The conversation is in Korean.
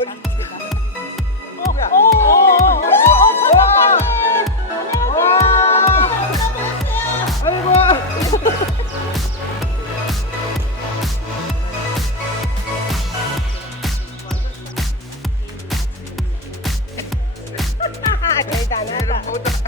아, 대단하다.